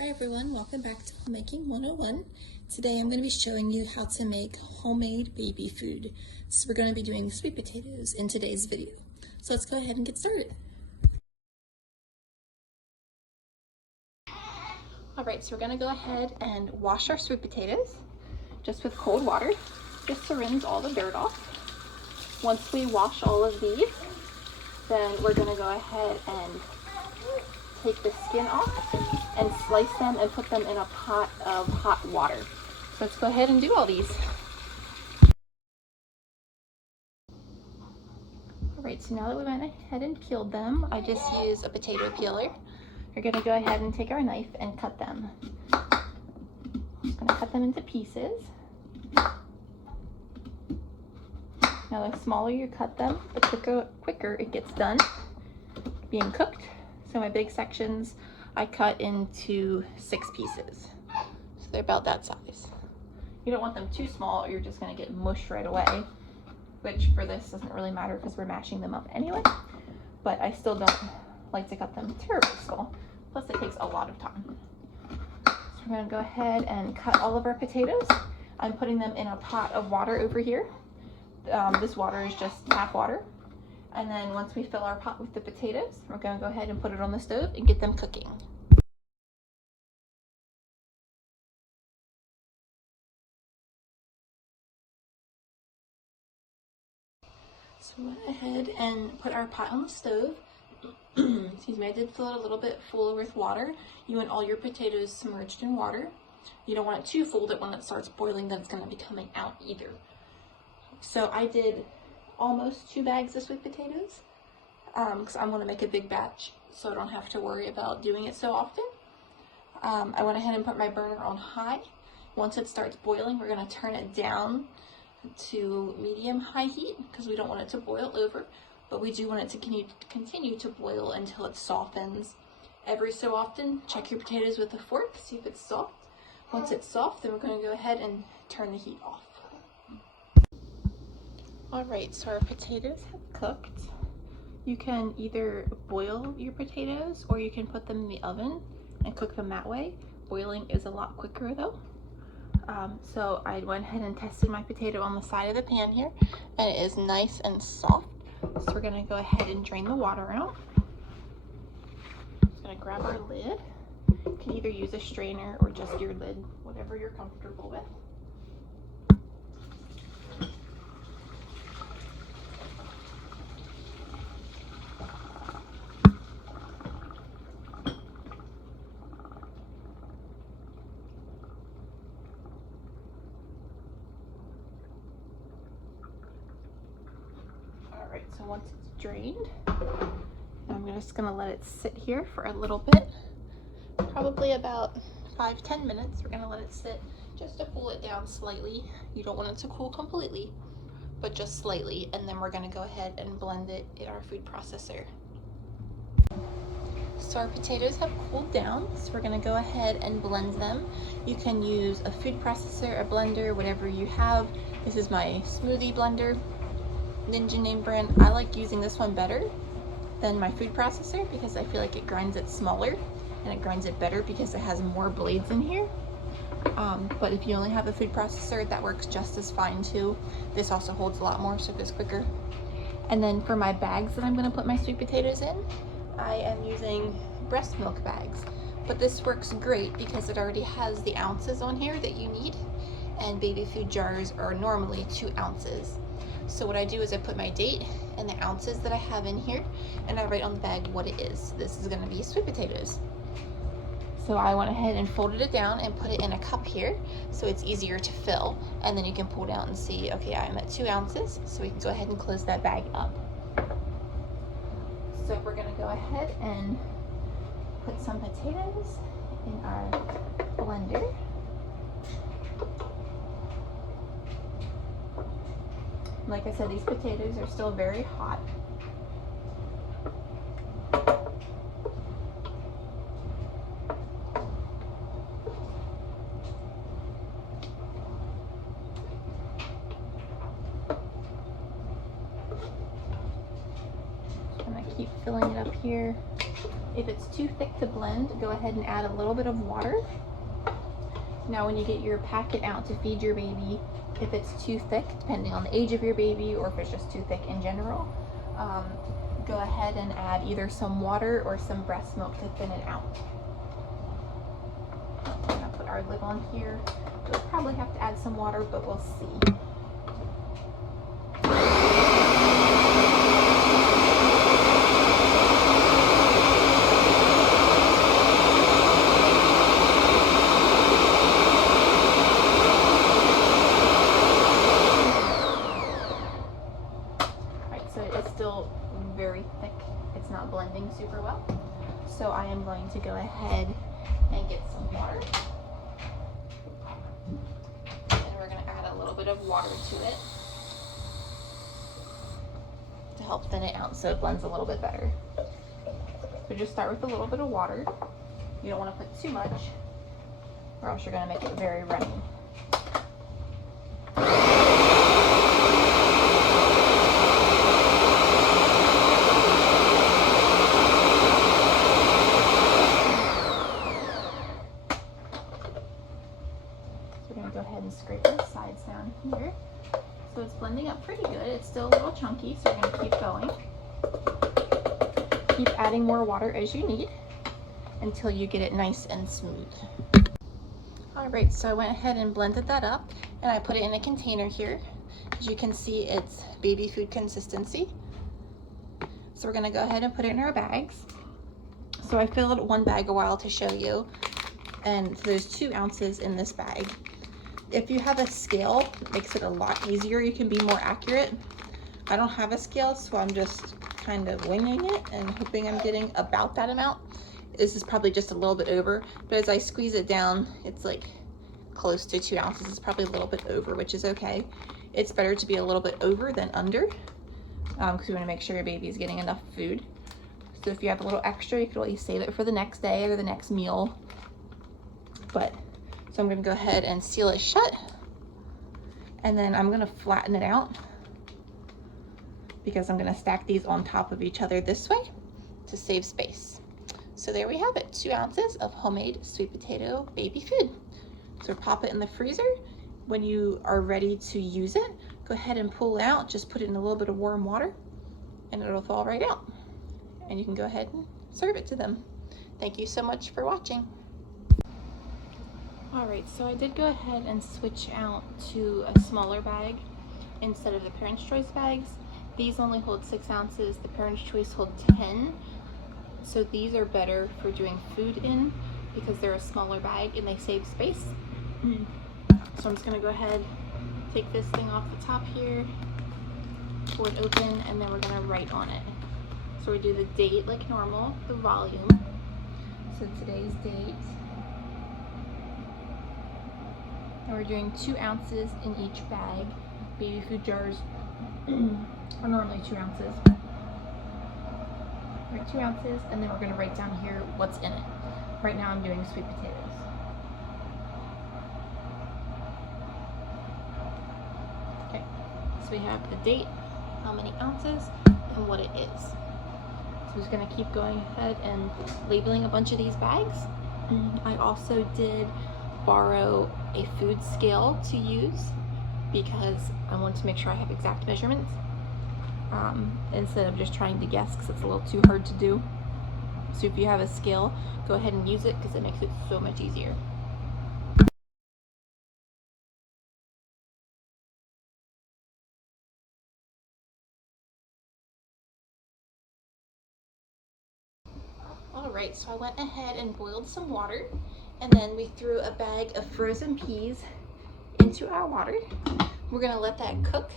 Hi everyone, welcome back to Homemaking 101. Today I'm going to be showing you how to make homemade baby food. So we're going to be doing sweet potatoes in today's video. So let's go ahead and get started. Alright, so we're going to go ahead and wash our sweet potatoes just with cold water, just to rinse all the dirt off. Once we wash all of these, then we're going to go ahead and take the skin off and slice them and put them in a pot of hot water. So let's go ahead and do all these. Alright, so now that we went ahead and peeled them, I just used a potato peeler. We're going to go ahead and take our knife and cut them. I'm going to cut them into pieces. Now the smaller you cut them, the quicker it gets done being cooked. So my big sections I cut into 6 pieces. So they're about that size. You don't want them too small or you're just going to get mush right away, which for this doesn't really matter because we're mashing them up anyway. But I still don't like to cut them terribly small. Plus it takes a lot of time. So we're going to go ahead and cut all of our potatoes. I'm putting them in a pot of water over here. This water is just tap water. And then once we fill our pot with the potatoes, we're going to go ahead and put it on the stove and get them cooking. So we went ahead and put our pot on the stove. Excuse me, I did fill it a little bit full with water. You want all your potatoes submerged in water. You don't want it too full that when it starts boiling then it's going to be coming out either. So I did almost 2 bags of sweet potatoes because I'm going to make a big batch so I don't have to worry about doing it so often. I went ahead and put my burner on high. Once it starts boiling, we're going to turn it down to medium-high heat because we don't want it to boil over, but we do want it to continue to boil until it softens. Every so often, check your potatoes with a fork, see if it's soft. Once it's soft, then we're going to go ahead and turn the heat off. Alright, so our potatoes have cooked. You can either boil your potatoes or you can put them in the oven and cook them that way. Boiling is a lot quicker though. So I went ahead and tested my potato on the side of the pan here and it is nice and soft. So we're going to go ahead and drain the water out. Just going to grab our lid. You can either use a strainer or just your lid, whatever you're comfortable with. Alright, so once it's drained, I'm just going to let it sit here for a little bit, probably about 5-10 minutes. We're going to let it sit just to cool it down slightly. You don't want it to cool completely, but just slightly, and then we're going to go ahead and blend it in our food processor. So our potatoes have cooled down, so we're going to go ahead and blend them. You can use a food processor, a blender, whatever you have. This is my smoothie blender, Ninja name brand. I like using this one better than my food processor because I feel like it grinds it smaller and it grinds it better because it has more blades in here. But if you only have a food processor, that works just as fine too. This also holds a lot more, so it goes quicker. And then for my bags that I'm going to put my sweet potatoes in, I am using breast milk bags. But this works great because it already has the ounces on here that you need, and baby food jars are normally 2 ounces. So what I do is I put my date and the ounces that I have in here, and I write on the bag what it is. This is going to be sweet potatoes. So I went ahead and folded it down and put it in a cup here so it's easier to fill, and then you can pull down and see, okay, I'm at 2 ounces, so we can go ahead and close that bag up. So we're going to go ahead and put some potatoes in our blender. Like I said, these potatoes are still very hot. I'm gonna keep filling it up here If it's too thick to blend, go ahead and add a little bit of water. Now when you get your packet out to feed your baby, if it's too thick, depending on the age of your baby, or if it's just too thick in general, go ahead and add either some water or some breast milk to thin it out. I'm gonna put our lid on here. We'll probably have to add some water, but we'll see. Still very thick. It's not blending super well. So I am going to go ahead and get some water. And we're going to add a little bit of water to it to help thin it out so it blends a little bit better. So just start with a little bit of water. You don't want to put too much or else you're going to make it very runny. Go ahead and scrape the sides down here. So it's blending up pretty good. It's still a little chunky, so you're going to keep going. Keep adding more water as you need until you get it nice and smooth. Alright, so I went ahead and blended that up and I put it in a container here. As you can see, it's baby food consistency. So we're going to go ahead and put it in our bags. So I filled one bag a while to show you, and there's 2 ounces in this bag. If you have a scale, it makes it a lot easier. You can be more accurate. I don't have a scale, so I'm just kind of winging it and hoping I'm getting about that amount. This is probably just a little bit over, but as I squeeze it down, it's like close to 2 ounces. It's probably a little bit over, which is okay. It's better to be a little bit over than under, because you want to make sure your baby is getting enough food. So if you have a little extra, you can always save it for the next day or the next meal. So I'm going to go ahead and seal it shut, and then I'm going to flatten it out because I'm going to stack these on top of each other this way to save space. So there we have it, 2 ounces of homemade sweet potato baby food. So pop it in the freezer. When you are ready to use it, go ahead and pull it out. Just put it in a little bit of warm water and it'll fall right out. And you can go ahead and serve it to them. Thank you so much for watching. Alright, so I did go ahead and switch out to a smaller bag instead of the Parent's Choice bags. These only hold 6 ounces, the Parent's Choice hold 10. So these are better for doing food in because they're a smaller bag and they save space. So I'm just going to go ahead, take this thing off the top here, pull it open, and then we're going to write on it. So we do the date like normal, the volume. So today's date. And we're doing 2 ounces in each bag. Baby food jars are normally 2 ounces. We're 2 ounces, and then we're going to write down here what's in it. Right now I'm doing sweet potatoes. Okay, so we have the date, how many ounces, and what it is. So I'm just going to keep going ahead and labeling a bunch of these bags. I also did borrow a food scale to use because I want to make sure I have exact measurements instead of just trying to guess because it's a little too hard to do. So if you have a scale, go ahead and use it because it makes it so much easier. Alright, so I went ahead and boiled some water, and then we threw a bag of frozen peas into our water. We're going to let that cook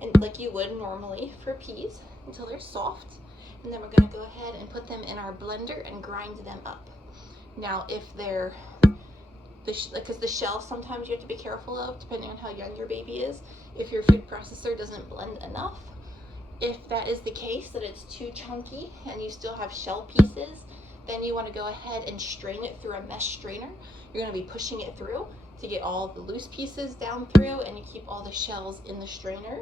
and like you would normally for peas until they're soft, and then we're going to go ahead and put them in our blender and grind them up. Now if they're because the shell sometimes you have to be careful of depending on how young your baby is, if your food processor doesn't blend enough. If that is the case, that it's too chunky and you still have shell pieces, then you want to go ahead and strain it through a mesh strainer. You're going to be pushing it through to get all the loose pieces down through, and you keep all the shells in the strainer.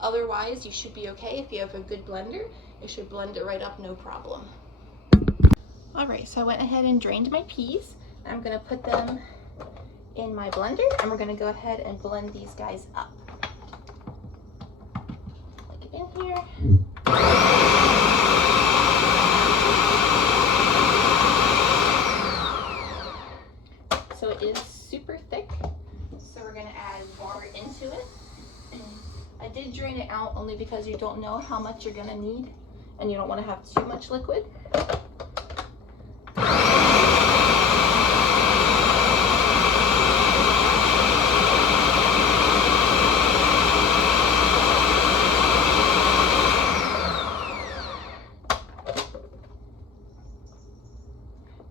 Otherwise, you should be okay. If you have a good blender, it should blend it right up, no problem. All right, so I went ahead and drained my peas. I'm gonna put them in my blender and we're gonna go ahead and blend these guys up. Plug it in here. So it is super thick, so we're gonna add water into it. I did drain it out only because you don't know how much you're gonna need and you don't wanna have too much liquid.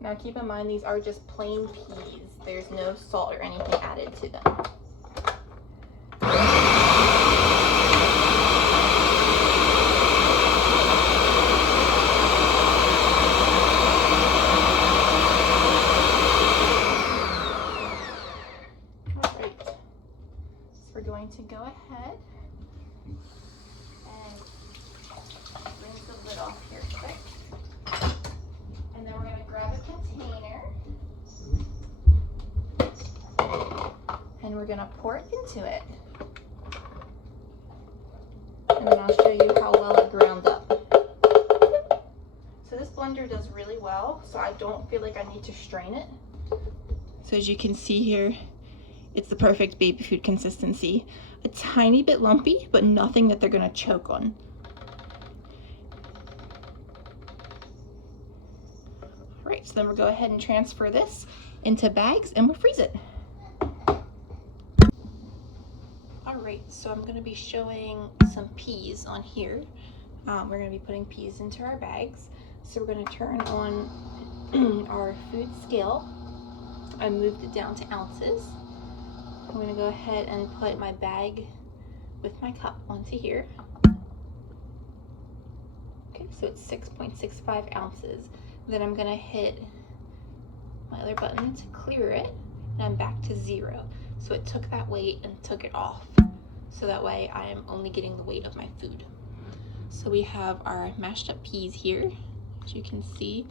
Now keep in mind, these are just plain peas. There's no salt or anything added to them. Alright, so we're going to go ahead and rinse the lid off here quick. And then we're going to grab a container and we're going to pour it into it. And then I'll show you how well it ground up. So this blender does really well, so I don't feel like I need to strain it. So as you can see here, it's the perfect baby food consistency. A tiny bit lumpy, but nothing that they're going to choke on. Alright, so then we'll go ahead and transfer this into bags and we'll freeze it. Alright, so I'm going to be showing some peas on here. We're going to be putting peas into our bags. So we're going to turn on our food scale. I moved it down to ounces. I'm going to go ahead and put my bag with my cup onto here. Okay, so it's 6.65 ounces. Then I'm going to hit my other button to clear it, and I'm back to 0. So it took that weight and took it off. So that way I am only getting the weight of my food. So we have our mashed up peas here. As you can see,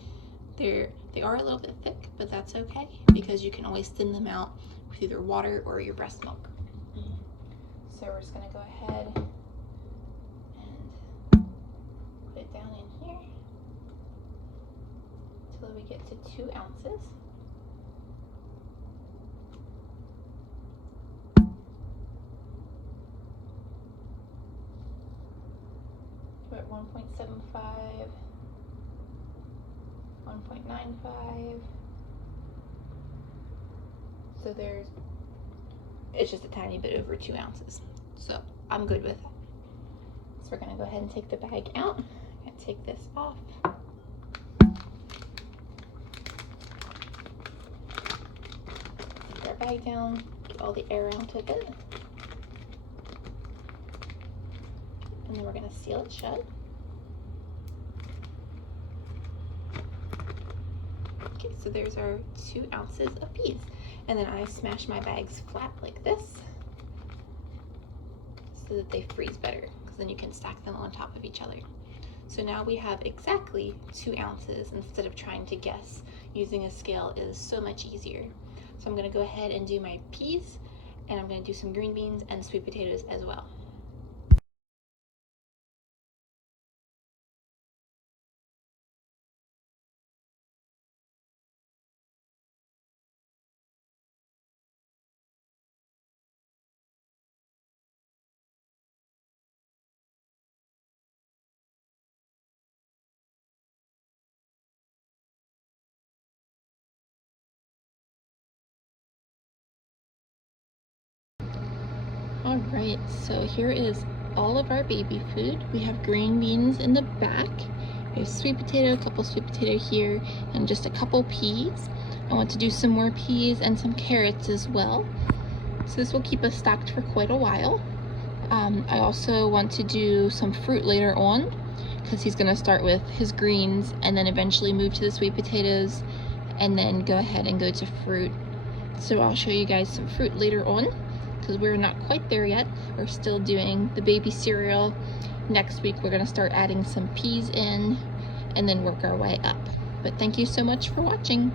they are a little bit thick, but that's okay because you can always thin them out with either water or your breast milk. So we're just going to go ahead and put it down in here until we get to 2 ounces. We're at 1.75, 1.95. So it's just a tiny bit over 2 ounces. So I'm good with that. So we're gonna go ahead and take the bag out. I'm gonna take this off. Put our bag down, get all the air out of it. And then we're gonna seal it shut. Okay, so there's our 2 ounces of peas. And then I smash my bags flat like this so that they freeze better, because then you can stack them on top of each other. So now we have exactly 2 ounces instead of trying to guess. Using a scale is so much easier. So I'm gonna go ahead and do my peas, and I'm gonna do some green beans and sweet potatoes as well. All right, so here is all of our baby food. We have green beans in the back. We have sweet potato, a couple sweet potato here, and just a couple peas. I want to do some more peas and some carrots as well. So this will keep us stocked for quite a while. I also want to do some fruit later on, because he's gonna start with his greens and then eventually move to the sweet potatoes and then go ahead and go to fruit. So I'll show you guys some fruit later on, because we're not quite there yet. We're still doing the baby cereal. Next week we're going to start adding some peas in and then work our way up. But thank you so much for watching.